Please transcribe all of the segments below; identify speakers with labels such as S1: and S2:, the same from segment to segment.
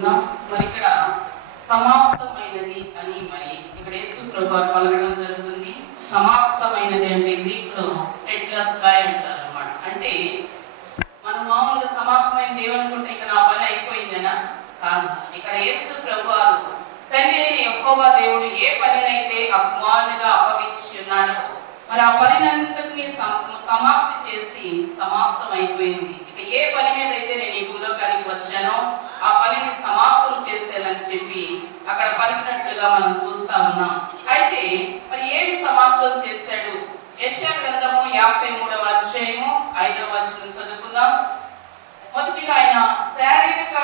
S1: మరి ఇక్కడ సమాప్తమైనది అని మరి ఇక్కడ యేసు ప్రభు పలకడం జరుగుతుంది. సమాప్తమైనది అంటే గ్రీకులో టెట్లాస్కాయ్ అంటారు అనమాట అంటే మనం మామూలుగా సమాప్తమైంది ఏమనుకుంటే ఇక్కడ నా పని అయిపోయిందనా? కాదు. ఇక్కడ యేసు ప్రభువారు తండ్రి అయిన యెహోవా దేవుడు ఏ పనినైతే ఆ కుమారునిగా మరి ఆ పనినంతటినీ సం- సమాప్తి చేసి సమాప్తం అయిపోయింది ఇక ఏ పని మీద అయితే నేను ఈ భూలోకానికి వచ్చానో ఆ పనిని సమాప్తం చేసేయాలని చెప్పి అక్కడ పలికినట్లుగా మనం చూస్తా ఉన్నాం. అయితే మరి ఏది సమాప్తం చేశాడు? యశా గ్రంథము యాభై మూడవ అధ్యాయము ఐదవ వచనం చదువుకుందాం. మొదటిగా ఆయన శారీరక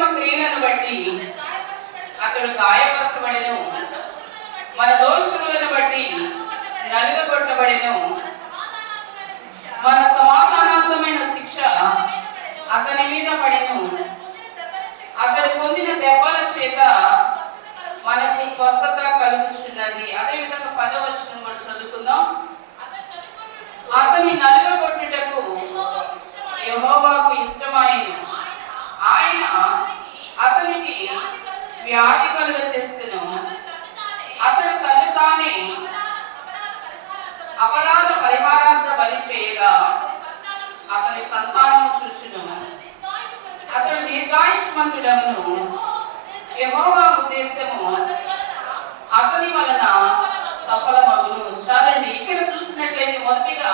S2: అతిక్రమ క్రియలను బట్టి అతడు
S1: అతడు
S2: గాయపరచబడెను. మన దోషములను బట్టి
S1: మన
S2: మన
S1: సమాధానార్థమైన
S2: శిక్ష అతని మీద పడెను. అతడు పొందిన దెబ్బల చేత మనకు స్వస్థత కలుగుచున్నది అదే విధంగా పదవచనం కూడా చదువుకుందాం
S1: అతని
S2: నలుగొట్టుటకు
S1: యహోవాకు
S2: ఇష్టమైన
S1: ఆయన అతనికి వ్యాధి కలుగ
S2: వ్యాధి అతడు తను తానే
S1: అపరాధ పరిహారాంత బలి చేయగా అతని సంతానము చూచును. అతడు దీర్ఘాయుష్మంతుడను యహోవా ఉద్దేశము అతని వలన సఫలమగును. చాలండి ఇక్కడ చూసినట్లయితే మొదటిగా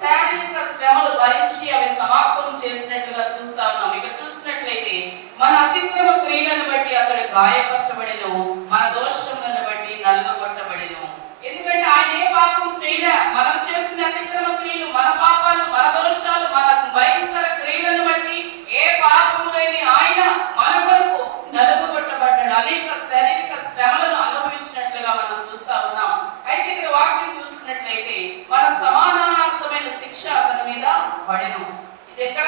S1: శారీరక శ్రమలు భరించి అవి సమాప్తం చేసినట్లుగా చూస్తా ఉన్నాం. ఇక్కడ చూసినట్లయితే మన అతిక్రమ క్రియలను బట్టి అతడు గాయపరచబడిను మన దోషములను బట్టి నలుగగొట్టబడెను ఎందుకంటే ఆయన ఏ పాపం చేయలే మనం చేసిన అతిక్రమ క్రియలు మన పాపాలు మన దోషాలు మన భయంకర క్రియలను బట్టి ఏ పాపం లేని ఆయన మన కొరకు నలుగుబట్టబడ్డాడు అనేక శారీరక శ్రమలను అనుభవించినట్లుగా మనం చూస్తా ఉన్నాం అయితే ఇక్కడ వాక్యం చూసినట్లయితే మన సమానార్థమైన శిక్ష అతని మీద పడెను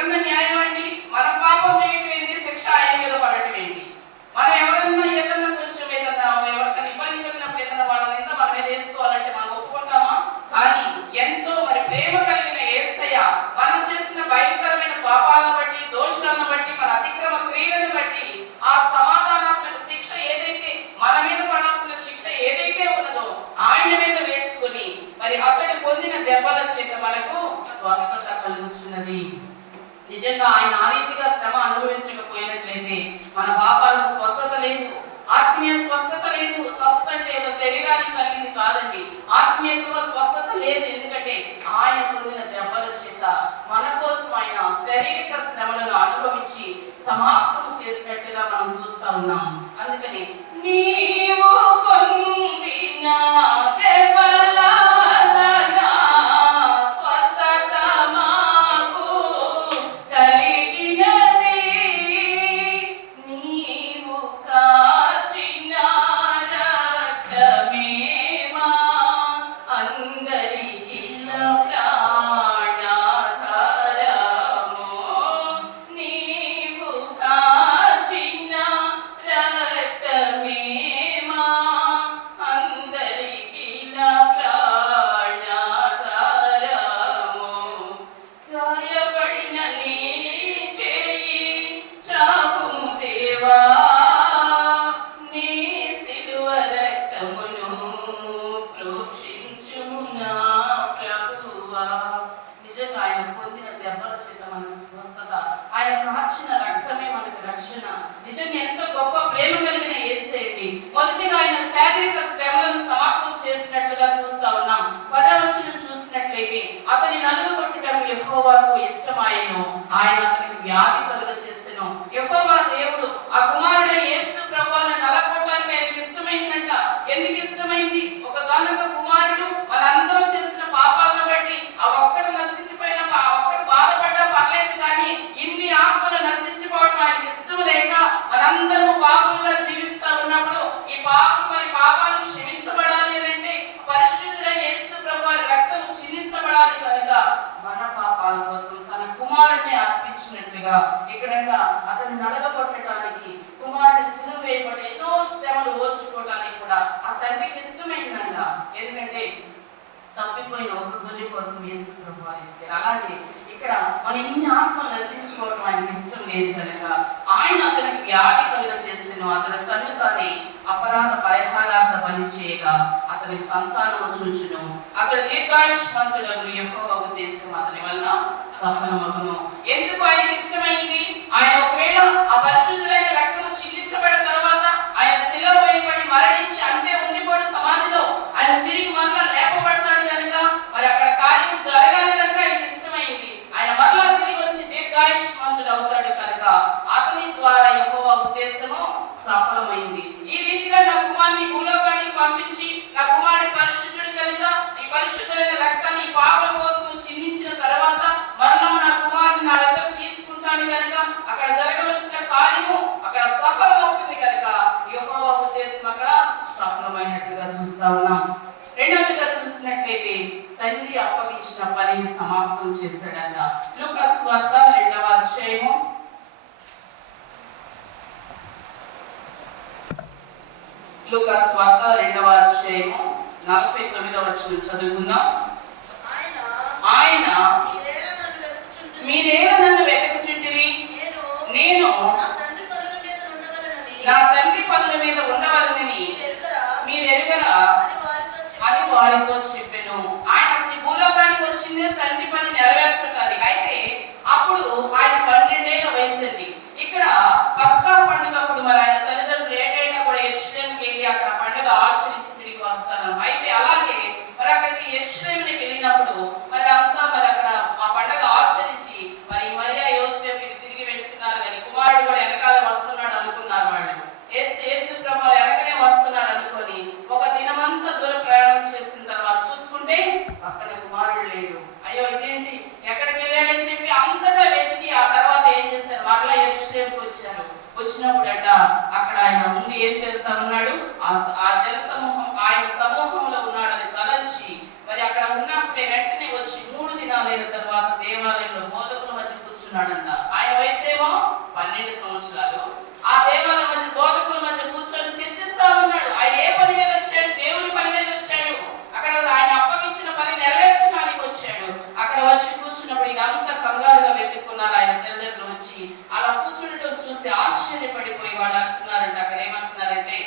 S1: ఇది ఎక్కడన్నా న్యాయం అండి మన పాపం చేయటం ఏంటి శిక్ష ఆయన మీద పడటం ఏంటి మనం ఎవరన్నా ఏదన్నా కొంచెం ఏదన్నా ఎవరికైనా ఇబ్బంది కలిగినప్పుడు ఏదన్నా వాళ్ళ నింద మన మీద వేసుకోవాలంటే మనం ఒప్పుకుంటామా కానీ ఎంతో మరి ప్రేమ కలిగిన యేసయ్య మనం చేసిన భయంకరమైన పాపాలను బట్టి దోషాలను బట్టి మన అతిక్రమ క్రియలను బట్టి ఆ సమాధానాత్మక శిక్ష ఏదైతే మన మీద పడాల్సిన శిక్ష ఏదైతే ఉన్నదో ఆయన మీద వేసుకొని మరి అతడు పొందిన దెబ్బల చేత మనకు స్వస్థత కలుగుతున్నది నిజంగా ఆయన ఆ రీతిగా శ్రమ అనుభవించకపోయినట్లయితే మన పాపాలకు స్వస్థత లేదు. ఆత్మీయ స్వస్థత లేదు. స్వస్థత అంటే శరీరానికి కలిగింది కాదండి. ఆత్మీయతలో ఆత్మ ఆత్మలు నశించుకోవడం ఇష్టం లేదు కనుక ఆయన అతనికి వ్యాధి కలుగ చేసిన అతను తను తానే అపరాధ పరిహారార్థ పని చేయగా అతని సంతానము చూచును. అతడు దీర్ఘాయుష్మంతులకు ఎక్కువ ఉద్దేశం అతని వల్ల సఫలమగును ఎందుకు ఆయనకి ఇష్టమైంది? ఆయన ఒకవేళ ఆ పరిశుద్ధులైన రక్తము చిందించబడిన తర్వాత ఆయన శిలో వేయబడి మరణించి అంతే ఉండిపోయిన సమాధిలో ఆయన తిరిగి మరలా లేపబడతాడు కనుక మరి అక్కడ కార్యం జరగాలి కనుక ఆయనకి ఇష్టమైంది ఆయన మరలా తిరిగి వచ్చి దీర్ఘాయుష్మంతుడు అవుతాడు కనుక అతని ద్వారా యెహోవా ఉద్దేశము సఫలమైంది ఈ రీతిగా నా కుమారుని భూలోకానికి పంపించి నా కుమారుని పరిశుద్ధుడు కనుక ఈ పరిశుద్ధులైన రక్తాన్ని ఈ పాపల కోసం చిందించిన తర్వాత మరలా నా కుమారుని నా దగ్గరకు తీసుకుంటాను కనుక అక్కడ జరగవలసిన కార్యము అక్కడ సఫలమవుతుంది కనుక యెహోవా ఉద్దేశం అక్కడ సఫలమైనట్లుగా చూస్తా ఉన్నాం రెండవదిగా చూసినట్లయితే తండ్రి అప్పగించిన జ్ఞాపకం చేశాడంట లూకాస్ వార్త రెండవ అధ్యాయము లూకాస్ వార్త రెండవ అధ్యాయము నలభై తొమ్మిదవ వచ్చిన చదువుకుందాం
S3: ఆయన మీరేమో నన్ను వెతుకుచుంటిరి? నేను నా తండ్రి పనుల మీద ఉండవలనని మీరెరుగరా?
S1: మీరెరుగరా
S3: అని వారితో చెప్పాను
S1: ఆయన అసలు వచ్చింది తండ్రి పని నెరవేర్చడానికి అయితే అప్పుడు ఆయన పన్నెండేళ్ళ వయసు అండి ఇక్కడ పస్కా పండుగ అప్పుడు మరి ఆయన తల్లిదండ్రులు ఏటైనా కూడా ఎరుషలేంకి వెళ్ళి అక్కడ పండుగ ఆచరించి తిరిగి వస్తాను అయితే అలాగే మరి అక్కడికి ఎరుషలేంకి వెళ్ళినప్పుడు మరి అంతా మరి అక్కడ ఆ పండుగ ఆచరించి మరి మరియా యోసేపు ఇది తిరిగి వెళ్తున్నారు కానీ కుమారుడు కూడా వెనకాల వస్తున్నాడు అనుకున్నారు వాళ్ళు ఏసు యేసు ప్రభు వెనకనే వస్తున్నాడు అనుకొని ఒక దినమంతా దూర ప్రయాణం చేసిన తర్వాత చూసుకుంటే పక్కన కుమారుడు లేడు అయ్యో ఇదేంటి ఎక్కడికి వెళ్ళాడని చెప్పి అంతగా వెతికి ఆ తర్వాత ఏం చేశారు మరలా ఎరుషలేంకి వచ్చారు వచ్చినప్పుడట అక్కడ ఆయన ముందు ఏం చేస్తా ఉన్నాడు ఆ స- ఆ జన సమూహం ఆయన సమూహంలో ఉన్నాడని తలంచి మరి అక్కడ ఉన్నప్పుడే వెంటనే వచ్చి అయిన తర్వాత దేవాలయంలో బోధకుల మధ్య కూర్చున్నాడంట ఆయన వయసేమో పన్నెండు సంవత్సరాలు ఆ దేవాలయం మధ్య బోధకుల మధ్య కూర్చొని చర్చిస్తా ఉన్నాడు ఆయన ఏ పని మీద వచ్చాడు దేవుని పని మీద వచ్చాడు అక్కడ ఆయన అప్పగించిన పని నెరవేర్చడానికి వచ్చాడు అక్కడ వచ్చి కూర్చున్నప్పుడు ఇదంతా కంగారుగా వెతుక్కున్నారు ఆయన తల్లిదండ్రులు వచ్చి అలా కూర్చుండటం చూసి ఆశ్చర్యపడిపోయి వాళ్ళు అంటున్నారంట అక్కడ ఏమంటున్నారంటే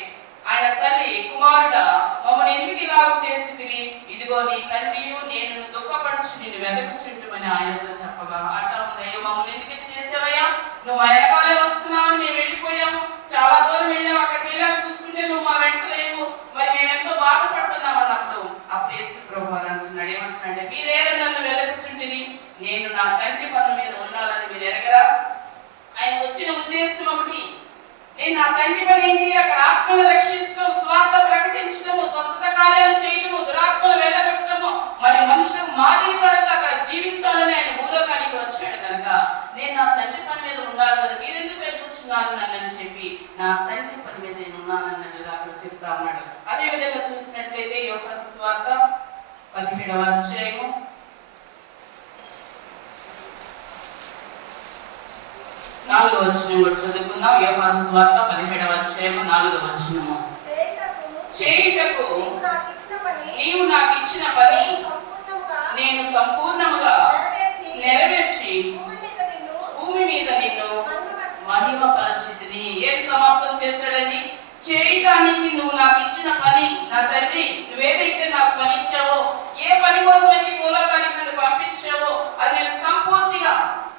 S1: ఆయన తల్లి కుమారుడా మమ్మల్ని ఎందుకు ఇలాగ చేసింది ఇదిగో నీ తండ్రియు నేను దుఃఖపడుచు నిన్ను వెతకుచుంటుమని ఆయనతో చెప్పగా అంటా ఉంది అయ్యో మమ్మల్ని ఎందుకు ఇట్లా చేసావయ్యా నువ్వు మా వెనకాలే వస్తున్నావని మేము వెళ్ళిపోయాము చాలా దూరం వెళ్ళాము అక్కడికి వెళ్ళాము చూసుకుంటే నువ్వు మా వెంట లేవు మరి మేము ఎంతో బాధపడుతున్నాం అన్నప్పుడు అప్పుడు యేసు ప్రభు ఏమంటున్నాడు మీరేదో నన్ను వెలకుచుంటిని నేను నా తండ్రి పనుల మీద ఉండాలని మీరు ఎరగరా? ఆయన వచ్చిన ఉద్దేశం ఒకటి నేను నా తండ్రి పని ఏంటి? అక్కడ ఆత్మను రక్షించడం స్వార్థ ప్రకటించడము స్వస్థత కార్యాలు చేయటము దురాత్మలు వెళ్ళగొట్టడము మరి మనుషులకు మాదిరికరంగా అక్కడ జీవించాలని ఆయన భూలోకానికి వచ్చాడు కనుక నేను నా తండ్రి పని మీద ఉండాలి కదా మీరెందుకు వెతుకుతున్నారు నన్ను? అని చెప్పి నా తండ్రి పని మీద నేను ఉన్నానన్నట్లుగా అక్కడ చెప్తా ఉన్నాడు. అదే విధంగా చూసినట్లయితే యోహన్ స్వార్థ పదిహేడవ అధ్యాయము నాలుగవ వచనం కూడా చదువుకుందాం. యోహాను స్వార్థ పదిహేడవ అధ్యాయము నాలుగవ వచనము.
S3: చేయుటకు నీవు
S1: నాకు ఇచ్చిన పని నేను సంపూర్ణముగా నెరవేర్చి
S3: భూమి మీద నిన్ను
S1: మహిమ పరచితిని ఏం సమాప్తం చేశాడని చేయటానికి నువ్వు నాకు ఇచ్చిన పని నా తండ్రి నువ్వేదైతే నాకు పని ఇచ్చావో ఏ పని కోసమైతే మూలకానికి నన్ను పంపించావో అది నేను సంపూర్తిగా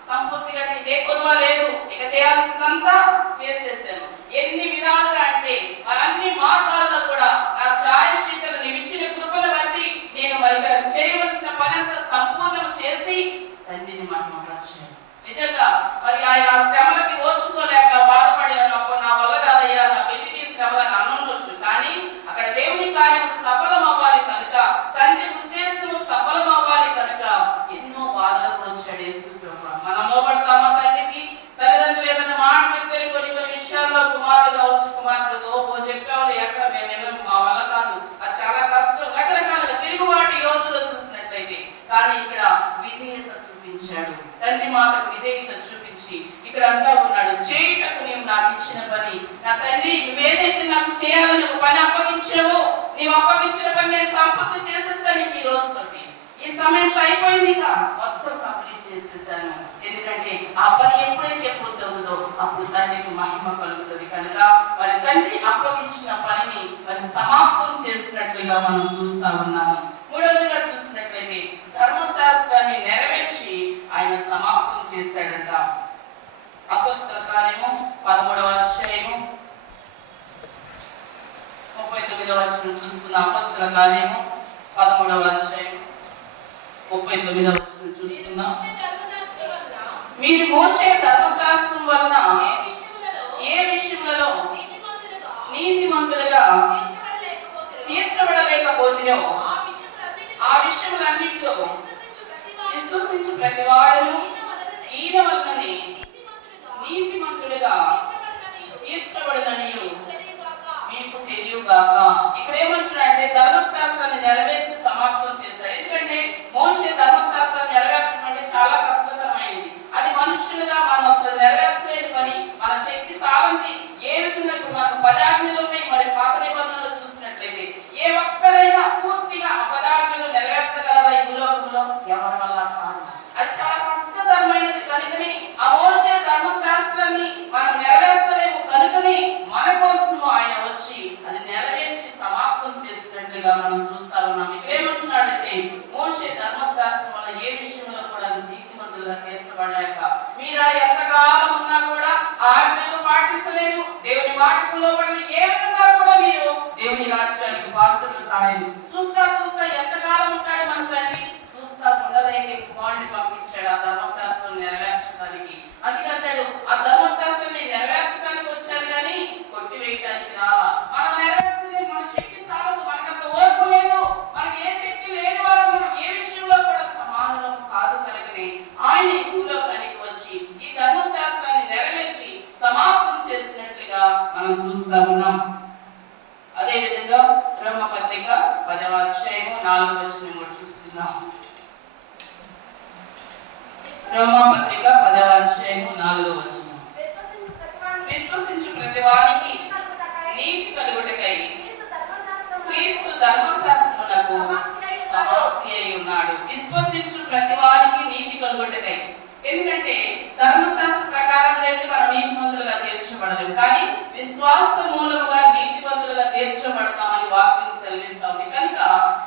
S1: సంపూర్తిగా ఏ కొద్వ లేదు. ఇక చేయాల్సిందంతా చేసేసాను. ఎన్ని విధాలుగా అంటే అన్ని మార్గాల్లో కూడా నా ఛాయశీతలు నీవు ఇచ్చిన కృపను బట్టి నేను మరి ఇక్కడ చేయవలసిన పని అంతా సంపూర్ణం చేసి తండ్రిని మహిమపరచాను. నిజంగా మరి ఆయన ఆ శ్రమలకి ఓర్చుకోలేక బాధపడి అన్నప్పుడు నా వల్ల కాదయ్యా నా పెళ్ళికి శ్రమలను అనుండొచ్చు కానీ అక్కడ దేవుని కార్యం సఫలం అవ్వాలి కనుక తండ్రి ఉద్దేశము సఫలం అవ్వాలి కనుక ఎన్నో బాధలకు వచ్చాడు యేసు ప్రభు మనం లోపడతామా తండ్రికి తల్లిదండ్రులు ఏదైనా మాట చెప్తే కొన్ని కొన్ని విషయాల్లో కుమారుడు కావచ్చు కుమారుడు ఓ చెప్పాము ఎక్కడ మేము వెళ్ళము మా వల్ల కాదు అది చాలా కష్టం రకరకాలుగా తిరుగుబాటు ఈ రోజుల్లో చూసినట్లయితే కానీ ఇక్కడ విధేయత చూపించాడు తండ్రి మాటకు విధేయత చూపించి ఇక్కడ అంతా ఉన్నాడు చేయుటకు నీవు నాకు ఇచ్చిన పని నా తండ్రి నువ్వేదైతే నాకు చేయాలని ఒక పని అప్పగించావు నీవు అప్పగించిన పని నేను సంపత్తి చేసేస్తాను నీకు ఈ రోజు తోటి. ఈ సమయంతో అయిపోయింది ఇక. మొత్తం కంప్లీట్ చేసేసాను. ఎందుకంటే ఆ పని ఎప్పుడైతే పూర్తవుతుందో అప్పుడు తండ్రికి మహిమ కలుగుతుంది కనుక వారి తండ్రి అప్పగించిన పనిని వారి సమాప్తం చేసినట్లుగా మనం చూస్తా ఉన్నాము మూడవదిగా చూసినట్లయితే ధర్మశాస్త్రాన్ని నెరవేర్చి ఆయన సమాప్తం చేశాడంట అపోస్తల కార్యము పదమూడవ అధ్యాయము ముప్పై వచనం చూస్తున్న అపోస్తల కార్యము పదమూడవ అధ్యాయం ముప్పై తొమ్మిదవ వచనం చూస్తున్నా మీరు మోసే ధర్మశాస్త్రం వలన ఏ విషయములలో నీతిమంతులుగా తీర్చబడలేకపోతున్నో ఆ విషయములన్నింటిలో విశ్వసించు ప్రతివాడును ఈయన వలననే నీతిమంతుడుగా తీర్చబడననియు. తెలియగాక ఇక్కడ ఏమంటున్నాడు ధర్మశాస్త్రాన్ని నెరవేర్చి సమాప్తం చేశాడు ఎందుకంటే మోసే ధర్మశాస్త్రాన్ని నెరవేర్చడం అంటే చాలా కష్టతరమైనది అది మనుషులుగా మనం అసలు నెరవేర్చలేని పని మన శక్తి చాలంది ఏ విధంగా ఇప్పుడు మనకు పదాజ్ఞలు ఉన్నాయి మరి పాత నిబంధనలు చూసినట్లయితే ఏ ఒక్కరైనా పూర్తిగా ఆ పదాజ్ఞలు నెరవేర్చగలరా ఈ భూలోకంలో ఎవరి వల్ల కాదు అది చాలా కష్టతరమైనది కనుకని ఆ మోసే ధర్మశాస్త్రాన్ని మనం నెరవేర్చలేము కనుకని మన కోసం ఆయన వచ్చి అది నెరవేర్చి సమాప్తం చేసినట్లుగా మనం చూస్తా ఉన్నాం ఇక్కడ ఏమంటున్నాడంటే మోసే ధర్మశాస్త్రం వల్ల ఏ విషయంలో కూడా నీతిమంతులుగా తీర్చబడలేక మీరా ఎంతకాలం ఉన్నా కూడా ఆ ఆజ్ఞలు పాటించలేదు వాటికి మాటకు ఏ విధంగా కూడా మీరు దేవుని రాజ్యానికి పాత్రలు కాలేదు చూస్తా చూస్తా ఎంతకాలం ఉంటాడు మన తండ్రి చూస్తా ఉండలేక కుమారుని పంపించాడు ఆ ధర్మశాస్త్రం నెరవేర్చడానికి అందుకంటాడు ఆ ధర్మశాస్త్రాన్ని నెరవేర్చడానికి వచ్చాడు కానీ కొట్టివేయడానికి రాలా మనం నెరవేర్చలేము మన శక్తి చాలదు మనకంత ఓర్పు లేదు మనకి ఏ శక్తి లేని వారు మనం ఏ విషయంలో కూడా సమానులం కాదు కనుకనే ఆయన ఈ భూలోకానికి వచ్చి ఈ ధర్మశాస్త్రాన్ని నెరవేర్చి సమాప్తం చేసినట్లుగా మనం చూస్తా ఉన్నాం అదే విధంగా రోమపత్రిక పదవ అధ్యాయము నాలుగు వచ్చిన కూడా చూస్తున్నాం రోమపత్రిక పదవ అధ్యాయము నాలుగో వచ్చిన విశ్వసించు ప్రతి వానికి నీతి కలుగుటకై క్రీస్తు ధర్మశాస్త్రమునకు సమాప్తి అయి ఉన్నాడు. విశ్వసించు ప్రతి వారికి నీతి కలుగుటకై. ఎందుకంటే ధర్మశాస్త్ర ప్రకారంగా అయితే మనం నీతిమంతులుగా తీర్చబడలేము కానీ విశ్వాస మూలముగా నీతిమంతులుగా తీర్చబడతామని వాక్యం సెలవిస్తా ఉంది కనుక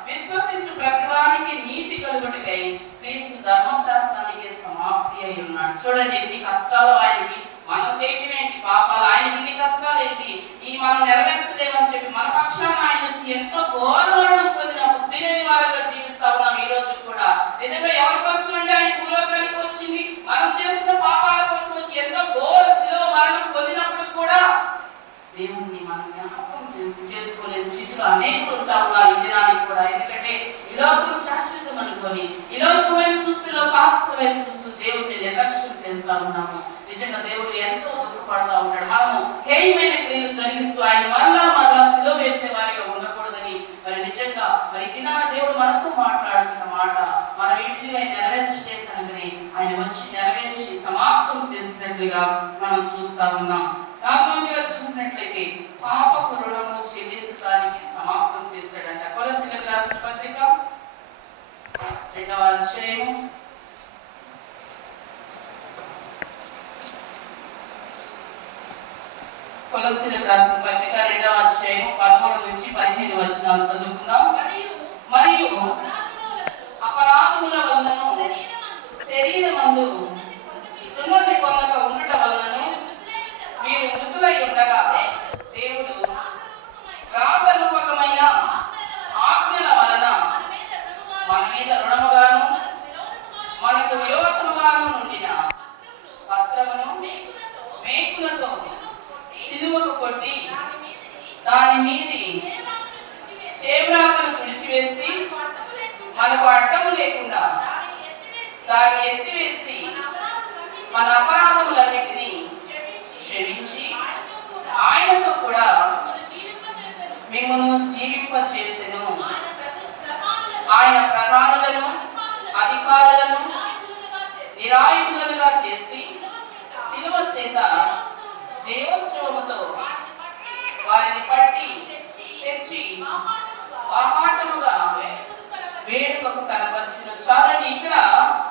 S1: విశ్వసించు ప్రతి వానికి నీతి కలుగుటకై క్రీస్తు ధర్మశాస్త్రానికి సమాప్తి అయి ఉన్నాడు. చూడండి ఎన్ని కష్టాలు ఆయనకి. మనం చేయటం ఏంటి పాపాలు? ఆయనకి ఇన్ని కష్టాలు ఏంటి? ఈ మనం నెరవేర్చలేమని చెప్పి మన పక్షాన ఆయన వచ్చి ఎంతో గౌరవం పొందిన బుద్ధి లేని వారంగా జీవిస్తా ఉన్నాం ఈ రోజు కూడా. నిజంగా ఎవరి కోసం అండి ఆయన భూలోకానికి వచ్చింది? మనం చేసిన పాపాల కోసం వచ్చి ఎంతో ఘోర శిలో మరణం పొందినప్పుడు కూడా దేవుణ్ణి మనం జ్ఞాపకం చేసుకోలేని స్థితిలో అనేకులు ఉంటా ఉన్నారు ఈ దినానికి కూడా. ఎందుకంటే ఈ లోకం శాశ్వతం అనుకొని ఈ లోకం వైపు చూస్తూ లోకాస్త వైపు దేవుడిని నిర్లక్ష్యం చేస్తా ఉన్నాము? నిజంగా దేవుడు ఎంతో దుఃఖపడతా ఉంటాడు మనము హేయమైన క్రియలు జరిగిస్తూ ఆయన మరలా మరలా సిలో వేసే వారిగా ఉండకూడదని మరి నిజంగా మరి దినాన దేవుడు మనతో మాట్లాడుతున్న మాట మన ఇంటిని నెరవేర్చే కనుకని ఆయన వచ్చి నెరవేర్చి సమాప్తం చేసినట్లుగా మనం చూస్తా ఉన్నాం. నాలుగవదిగా చూసినట్లయితే పాపపు రుణము చెల్లించడానికి సమాప్తం చేశాడంట. కొలసిలకు రాసిన పత్రిక రెండవ అధ్యాయము కొలసిలకు రాసిన పత్రిక రెండవ అధ్యాయము పదమూడు నుంచి పదిహేను వచనాలు చదువుకుందాం. మరియు అపరాధముల వలనను శరీరమందు సున్నతి పొందక ఉండట వలనను మీరు మృతులై ఉండగా దేవుడు ప్రాథమికమైన ఆజ్ఞల వలన మన మీద రుణముగాను మనకు విరోధముగాను నుండిన పత్రమును మేకులతో సిలువకు కొట్టి దాని మీది చేబ్రాకను తుడిచివేసి మనకు అడ్డము లేకుండా దాన్ని ఎత్తివేసి మన అపరాధములన్నిటినీ క్షమించి ఆయనతో కూడా మిమ్మను జీవింపచేసెను. ఆయన ప్రధానులను అధికారులను
S2: నిరాయుధులుగా చేసి
S1: నిరాయుధులుగా
S2: చేత
S1: చేత
S2: వారిని పట్టి తెచ్చి
S1: ఆహాటముగా
S2: వేడుకకు కనపరిచి
S1: వేడుకకు కనపరిచిన చాలండి ఇక్కడ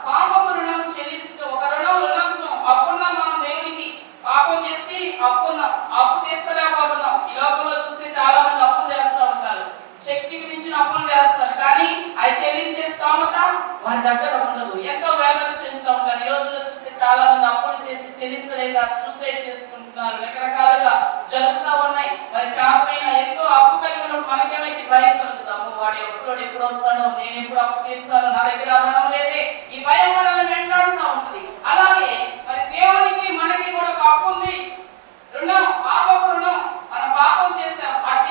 S1: పాపపు రుణం చెల్లించడం ఒక రుణం రుణస్థం అప్పున్నాం మనం దేవునికి పాపం చేసి అప్పున్నాం. అప్పు తీర్చలేకపోతున్నాం. ఈ లోకంలో చూస్తే చాలా మంది అప్పులు చేస్తూ ఉంటారు. శక్తికి మించిన అప్పులు చేస్తారు. కానీ అవి చెల్లించే స్తోమత వారి దగ్గర ఉండదు. ఎంతో వేదన చెందుతూ ఉంటారు. ఈ రోజుల్లో చూస్తే చాలా మంది అప్పులు చేసి చెల్లించలేక సూసైడ్ చేసుకుంటున్నారు. రకరకాలుగా జరుగుతూ ఉన్నాయి. మరి చాపైన ఎంతో అప్పు కలిగిన మనకేమైతే భయం కలుగుతాము? వాడు ఎప్పుడు ఎప్పుడు వస్తాడో? నేను ఎప్పుడు అప్పు తీర్చాలో? నా దగ్గర ఆ ధనం లేదే. ఈ భయం మనల్ని వెంటాడుతూ ఉంటుంది. అలాగే మరి దేవునికి మనకి కూడా ఒక అప్పు ఉంది. రుణం పాపపు రుణం. మన పాపం చేసాం అది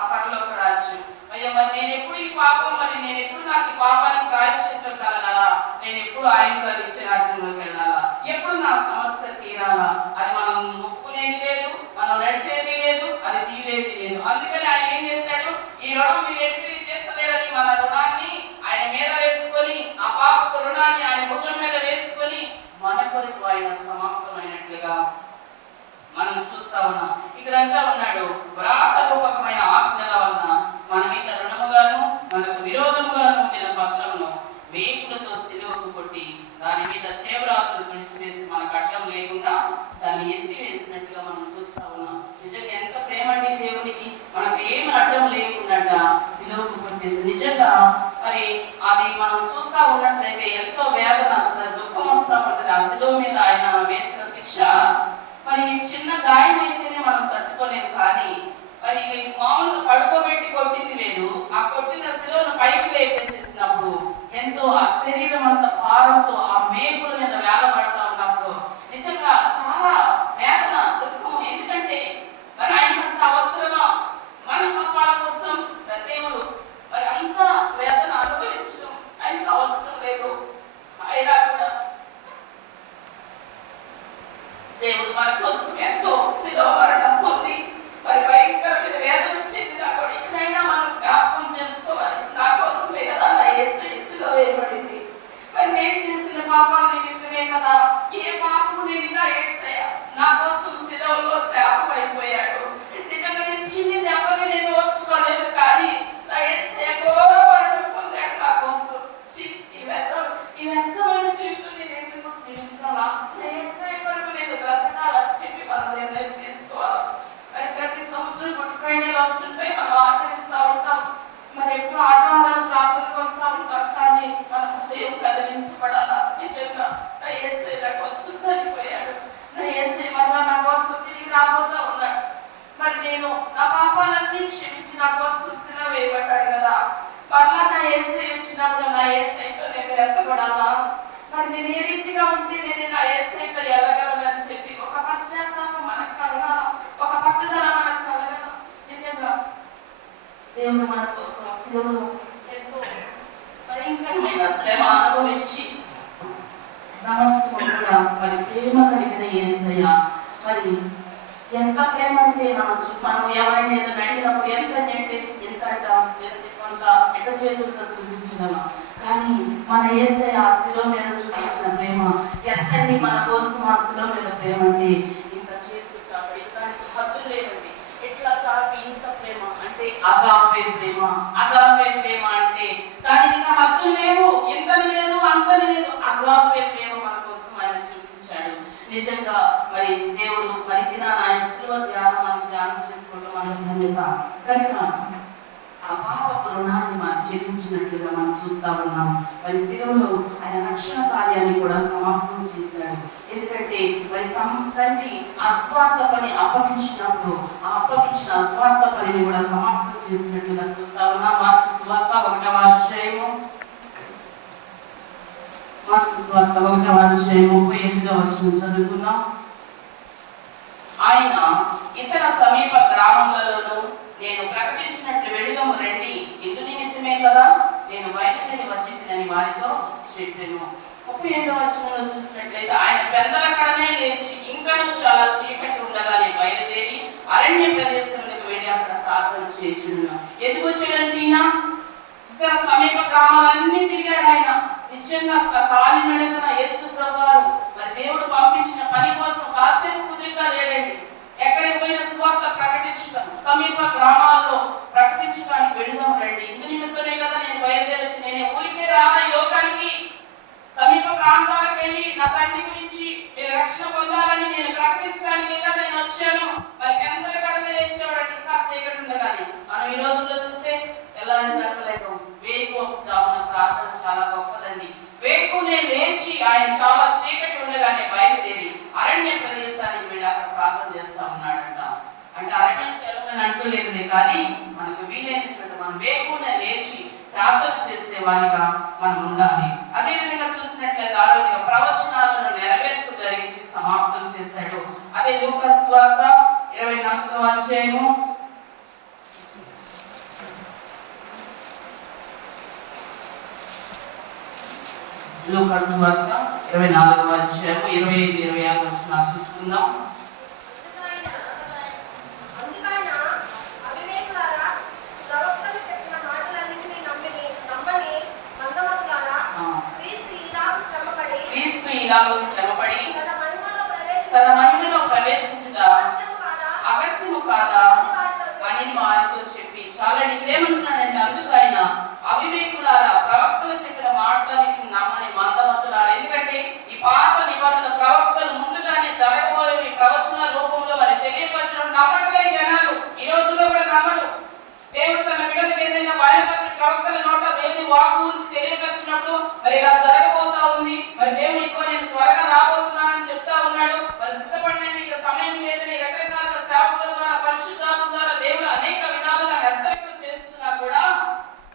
S1: ఆ పరలోక రాజ్యం. అయ్యో మరి నేను ఎప్పుడు ఈ పాపం మరి నేను ఎప్పుడు నాకు ఈ పాపానికి ప్రాయశ్చిత్తం కలగాల? నేను ఎప్పుడు ఆయన ఇచ్చే రాజ్యంలోకి వెళ్ళాలి? ఎప్పుడు నా సమస్య తీరాలా అది మనం ఒప్పుకునేది లేదు మనం నడిచేది లేదు అది తీరేది లేదు. అందుకని ఆయన ఏం చేశాడు? ఈ రుణం మీరు ఎడిగిరి చేర్చలేరని మన రుణాన్ని ఆయన మీద వేసుకొని ఆ పాపకు రుణాన్ని ఆయన భుజం మీద వేసుకొని మన కొరకు ఆయన సమాప్తమైనట్లుగా మనం చూస్తా ఉన్నాం. ఇక్కడ అంతా ఉన్నాడు వ్రాత రూపకమైన ఆజ్ఞల వలన మన మీద రుణముగాను మనకు విరోధముగాను ఉండిన పత్రమును వేపులతో సిలువ దాని మీద చేవరాత్రులు తుడిచివేసి మనకు అడ్డం లేకుండా దాన్ని ఎత్తి వేసినట్టుగా మనం చూస్తా ఉన్నాం. నిజంగా ఎంత ప్రేమ అండి దేవునికి. మనకు ఏమి అడ్డం లేకుండా సిలువకు కొట్టేసి. నిజంగా మరి అది మనం చూస్తా ఉన్నట్లయితే ఎంతో వేదన అసలు దుఃఖం వస్తా ఉంటుంది. ఆ సిలువ మీద ఆయన వేసిన శిక్ష మరి చిన్న గాయం అయితేనే మనం తట్టుకోలేము కానీ మరి మామూలుగా పడుకోబెట్టి కొట్టింది వేరు ఆ కొట్టిన శిలువను పైకి లేపేసేసినప్పుడు ఎంతో ఆ శరీరం అంతా భారంతో ఆ మేకుల మీద వేలపడతా ఉన్నప్పుడు నిజంగా చాలా వేదన దుఃఖం. ఎందుకంటే మరి ఆయనకంత అవసరమా? మన పాపాల కోసం దేవుడు మరి అంత వేదన అనుభవించడం ఆయనకు అవసరం లేదు. అయినా కూడా దేవుడు మన కోసం ఎంతో శిలో మరణం పొంది మరి భయంకరమైన వేదన చెందినా కూడా ఇక్కడైనా మనం జ్ఞాపకం చేసుకోవాలి నా కోసమే కదా నా ఏసై శిలో వేయబడింది మరి నేను చేసిన పాపాల నిమిత్తమే కదా ఏ పాపము నేను నా ఏసయ్య నా కోసం శిలవలో శాపం అయిపోయాడు నిజంగా నేను చిన్ని దెబ్బని నేను ఓర్చుకోలేదు కానీ నా ఏసయ్య ఘోర మరణం పొందాడు నా కోసం ఛీ, ఈ వ్యర్థం ఈ వ్యర్థమైన జీవితం నేను ఎందుకు జీవించాలా నా ఏసయ్య కొరకు నేను బ్రతకాలని చెప్పి మనం నిర్ణయం తీసుకోవాలి మరి ప్రతి సంవత్సరం గుడ్ ఫ్రైడేలు వస్తుంటాయి మనం ఆచరిస్తూ ఉంటాం మరి ఎప్పుడు ఆదివారాలు ప్రార్థనకు వస్తూ ఉంటాం కానీ మన హృదయం కదిలించబడాలా నిజంగా నా ఏసై నా కోసం చనిపోయాడు నా ఏసై మరలా నా కోసం తిరిగి రాబోతా ఉన్నాడు మరి నేను నా పాపాలన్నీ క్షమించి నా కోసం శిల వేయబడ్డాడు కదా మరలా నా ఏసై వచ్చినప్పుడు నా ఏసైతో నేను ఎత్తబడాలా మరి నేను ఏ రీతిగా ఉంటే నేను నా ఏసైతో ఎలాగలనని చెప్పి ఒక పశ్చాత్తాపం మనకు కలగాల ఒక పట్టుదల మనకు కలగల నిజంగా దేవుడు మన శిలువలో ఎంతో భయంకరమైన శ్రమ అనుభవించి సమస్తము కూడా మరి ప్రేమ కలిగిన యేసయ్య మరి ఎంత ప్రేమ అంటే మనం మనం ఎవరైనా ఏదైనా అడిగినప్పుడు ఎంత అంటే ఎంత అంటాం కొంత ఎక్క చేతులతో చూపించగలం. కానీ మన యేసయ్య ఆ శిలో మీద చూపించిన ప్రేమ. ఎంతండి మన కోసం ఆ శిలో మీద ప్రేమ అంటే అగాపే ప్రేమ అగాపే ప్రేమ అంటే దానికి ఇంకా హద్దులు లేవు ఇంతని లేదు అంతని లేదు. అగాపే ప్రేమ మన కోసం ఆయన చూపించాడు. నిజంగా మరి దేవుడు మరి దినాన్ని ఆయన శిలువ ధ్యానం మనం ధ్యానం చేసుకోవడం మన ధన్యత కనుక ఆ రుణాన్ని మనం చెల్లించినట్లుగా మనం చూస్తా ఉన్నాం. మరి శిలువలో ఆయన రక్షణ కార్యాన్ని కూడా సమాప్తం చేశాడు. ఎందుకంటే మరి తమ తండ్రి అస్వార్థ పని అప్పగించినప్పుడు ఆ అప్పగించిన అస్వార్థ పనిని కూడా సమాప్తం చేసినట్లుగా చూస్తా ఉన్నాం. మార్పు స్వార్థ ఒకటవ అధ్యాయము. మార్పు స్వార్థ ఒకటవ అధ్యాయం ముప్పై ఎనిమిదవ వచ్చిన చదువుకుందాం. ఆయన ఇతర సమీప గ్రామములలోను నేను ప్రకటించినట్లు వెడుగము రండి. ఇందు నిమిత్తమే కదా నేను బయలుదేరి వచ్చిందని వారితో చెప్పాను. ముప్పై ఐదవ వచనంలో చూసినట్లయితే ఆయన పెద్దలక్కడనే లేచి ఇంకనూ చాలా చీకటి ఉండగానే బయలుదేరి అరణ్య ప్రదేశంలోకి వెళ్ళి అక్కడ ప్రార్థన చేయించున్నాను ఎందుకు వచ్చాడంటే ఈయన సమీప గ్రామాలన్నీ తిరిగాడు ఆయన. నిజంగా అసలు కాలి నడకన యేసు ప్రభువారు మరి దేవుడు పంపించిన పని కోసం కాసేపు కుదిరిగా లేరండి ఎక్కడికి పోయిన సువార్త ప్రకటించడం సమీప గ్రామాల్లో ప్రకటించడానికి వెళుదాం రండి ఇందు నిమిత్తమే కదా నేను బయలుదేరొచ్చి నేనే ఊరికే రానా ఈ లోకానికి సమీప ప్రాంతాలకు వెళ్ళి నా తండ్రి గురించి మీరు రక్షణ పొందాలని నేను ప్రకటించడానికి కదా నేను వచ్చాను మరి ఎంత కడమే లేచేవాడు ఇంకా చీకటి ఉండగానే మనం ఈ రోజుల్లో చూస్తే ఎలాంటి దాకలేకం వేకు చావున ప్రార్థన చాలా గొప్పదండి. వేకునే లేచి ఆయన చాలా చీకటి ఉండగానే బయలుదేరి అరణ్య ప్రదేశానికి వెళ్ళి అక్కడ ప్రార్థన చేస్తా ఉన్నాడంట. అంటే అరణ్యానికి వెళ్ళమని అంటలేదులే కానీ మనకు వీలైన చోట మనం వేకునే లేచి ప్రార్థన చేసే వారిగా మనం ఉండాలి. అదే విధంగా చూసినట్లయితే ఆ ప్రవచనాలను నెరవేర్పు జరిగించి సమాప్తం చేశాడు. అదే లోక వార్త ఇరవై నాలుగవ అధ్యాయము. లోక వార్త ఇరవై నాలుగవ అధ్యాయము ఇరవై ఐదు ఇరవై ఆరు వచ్చిన చూసుకుందాం
S3: అందుకైన అందుకైన అవివేకులారా, ప్రవక్తలు చెప్పిన మాటలన్నిటినీ నమ్మిని నమ్మని మందమతులారా,
S1: ఆ,
S3: క్రీస్తు ఈలాగు శ్రమపడి
S1: క్రీస్తు ఇలాగో శ్రమపడి
S3: తన మహిమలో ప్రవేశించుట
S1: అగత్యము కాదా? అని వారితో చెప్పి చాలా ఇక్కడేమంటున్నాడంటే అందుకు ఆయన అవివేకులారా ప్రవక్తలు చెప్పిన మాటలని నమ్మని మందమతులారా. ఎందుకంటే ఈ పాత నిబంధన ప్రవక్తలు ముందుగానే జరగబోయే ఈ ప్రవచన రూపంలో మరి తెలియపరచడం నమ్మటమే జనాలు. ఈ రోజుల్లో కూడా నమ్మరు. దేవుడు తన బిడ్డలకు ఏదైనా బయలుపరిచి ప్రవక్తల నోట దేవుని వాక్కు ఉంచి తెలియపరిచినప్పుడు మరి ఇలా మరి దేవుని ఎక్కువ నేను త్వరగా రాబోతున్నానని చెప్తా ఉన్నాడు. మరి సిద్ధపడిన ఇక సమయం లేదని రకరకాలుగా సేవకుల ద్వారా పరిశుద్ధాత్మ ద్వారా దేవుడు అనేక విధాలుగా హెచ్చరికలు చేస్తున్నా కూడా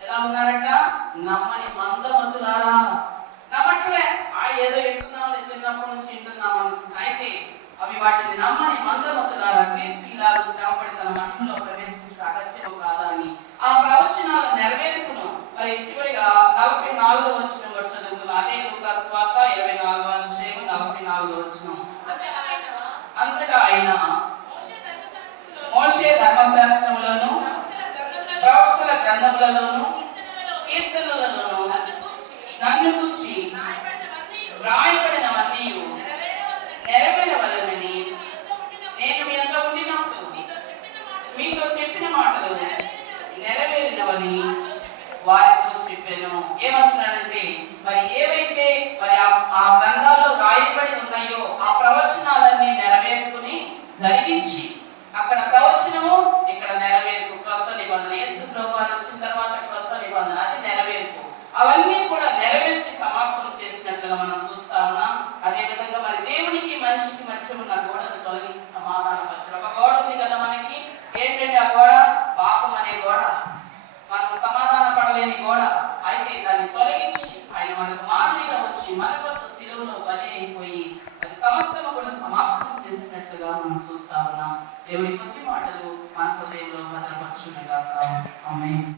S1: ఎలా ఉన్నారంట? నమ్మని మందమతులారా. నమ్మట్లే. ఆ ఏదో వింటున్నాం చిన్నప్పటి నుంచి వింటున్నాం అయితే అవి వాటిని నమ్మని మందమతులారా. క్రీస్తు ఇలాగ శ్రమపడి తన మహిమలో ప్రవేశించిన అగత్యము కాదా అని. ఆ ప్రవచనాల నెరవేర్పును మరి చివరిగా నలభై నాలుగో వచ్చిన కూడా చదువుకున్నాం అదే ఒక స్వార్త ఇరవై నాలుగో అధ్యాయం నలభై నాలుగో వచ్చిన అంతటా ఆయన మోషే ధర్మశాస్త్రములను ప్రవక్తల గ్రంథములలోను కీర్తనలలోను నన్ను కూర్చి వ్రాయబడినవన్నీ నెరవేరవలనని నేను మీ అంత ఉండినప్పుడు మీతో చెప్పిన మాటలు నెరవేరినవని వారితో చెప్పాను. ఏమంటున్నానంటే మరి ఏవైతే మరి ఆ- ఆ గ్రంథాల్లో రాయబడి ఉన్నాయో ఆ ప్రవచనాలన్నీ నెరవేర్చుకుని జరిగించి అక్కడ ప్రవచనము ఇక్కడ నెరవేర్పు క్రొత్త నిబంధన యేసు ప్రభువారు వచ్చిన తర్వాత క్రొత్త నిబంధన అది నెరవేర్పు అవన్నీ కూడా నెరవేర్చి సమాప్తం చేసినట్లుగా మనం చూస్తా ఉన్నాం అదే విధంగా మరి దేవునికి మనిషికి మధ్య ఉన్న గోడను తొలగించి సమాధానపరచడం ఒక గోడ ఉంది కదా మనకి ఏంటంటే ఆ గోడ పాపం అనే గోడ మనకు సమాధాన పడలేని గోడ అయితే దాన్ని తొలగించి ఆయన మనకు మాదిరిగా వచ్చి మన కొరకు స్థిరంలో బలి అయిపోయి అది సమస్తము కూడా సమాప్తం చేసినట్లుగా మనం చూస్తా ఉన్నాం దేవుడి కొద్ది మాటలు మన హృదయంలో భద్రపరచునగాక. అమ్మే